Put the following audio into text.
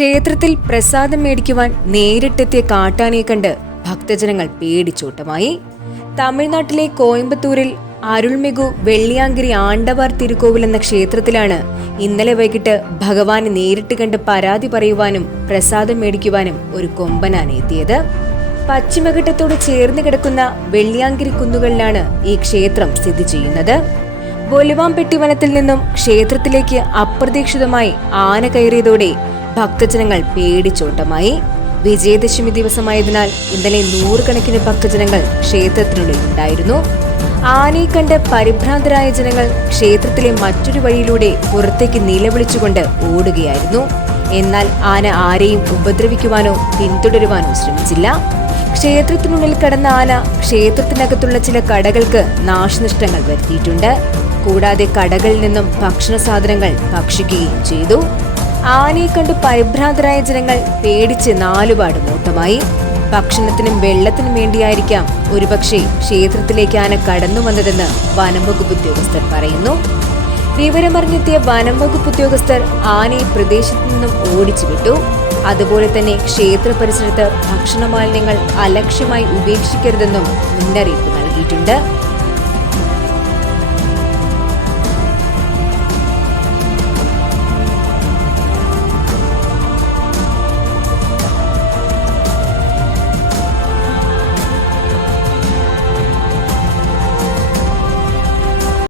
ക്ഷേത്രത്തിൽ പ്രസാദം മേടിക്കുവാൻ നേരിട്ടെത്തിയ കാട്ടാനയെ കണ്ട് ഭക്തജനങ്ങൾ പേടിച്ചോട്ടമായി. തമിഴ്നാട്ടിലെ കോയമ്പത്തൂരിൽ അരുൾമികു വെള്ളിയാങ്കിരി ആണ്ടവാർ തിരുക്കോവിൽ എന്ന ക്ഷേത്രത്തിലാണ് ഇന്നലെ വൈകിട്ട് ഭഗവാനെ നേരിട്ട് കണ്ട് പരാതി പറയുവാനും പ്രസാദം മേടിക്കുവാനും ഒരു കൊമ്പനാനെത്തിയത് പശ്ചിമഘട്ടത്തോട് ചേർന്ന് കിടക്കുന്ന വെള്ളിയാങ്കിരി കുന്നുകളിലാണ് ഈ ക്ഷേത്രം സ്ഥിതി ചെയ്യുന്നത്. ബൊലിവാംപെട്ടി വനത്തിൽ നിന്നും ക്ഷേത്രത്തിലേക്ക് അപ്രതീക്ഷിതമായി ആന കയറിയതോടെ ഭക്തജനങ്ങൾ പേടിച്ചോട്ടമായി. വിജയദശമി ദിവസമായതിനാൽ ഇന്നലെ നൂറുകണക്കിന് ഭക്തജനങ്ങൾ ക്ഷേത്രത്തിനുള്ളിൽ ഉണ്ടായിരുന്നു. ആനയെ കണ്ട് പരിഭ്രാന്തരായ ജനങ്ങൾ ക്ഷേത്രത്തിലെ മറ്റൊരു വഴിയിലൂടെ പുറത്തേക്ക് നിലവിളിച്ചുകൊണ്ട് ഓടുകയായിരുന്നു. എന്നാൽ ആന ആരെയും ഉപദ്രവിക്കുവാനോ പിന്തുടരുവാനോ ശ്രമിച്ചില്ല. ക്ഷേത്രത്തിനുള്ളിൽ കടന്ന ആന ക്ഷേത്രത്തിനകത്തുള്ള ചില കടകൾക്ക് നാശനഷ്ടങ്ങൾ വരുത്തിയിട്ടുണ്ട്. കൂടാതെ കടകളിൽ നിന്നും ഭക്ഷണ സാധനങ്ങൾ ഭക്ഷിക്കുകയും ചെയ്തു. ആനയെ കണ്ട് പരിഭ്രാന്തരായ ജനങ്ങൾ പേടിച്ച് നാലുപാട് നോട്ടമായി ഭക്ഷണത്തിനും വെള്ളത്തിനും വേണ്ടിയായിരിക്കാം ഒരുപക്ഷെ ക്ഷേത്രത്തിലേക്ക് ആന കടന്നു വന്നതെന്ന് വനംവകുപ്പ് ഉദ്യോഗസ്ഥർ പറയുന്നു. വിവരമറിഞ്ഞെത്തിയ വനം വകുപ്പ് ഉദ്യോഗസ്ഥർ ആനയെ പ്രദേശത്തു നിന്നും ഓടിച്ചു വിട്ടു. അതുപോലെ തന്നെ ക്ഷേത്ര പരിസരത്ത് ഭക്ഷണ മാലിന്യങ്ങൾ അലക്ഷ്യമായി ഉപേക്ഷിക്കരുതെന്നും മുന്നറിയിപ്പ് നൽകിയിട്ടുണ്ട്.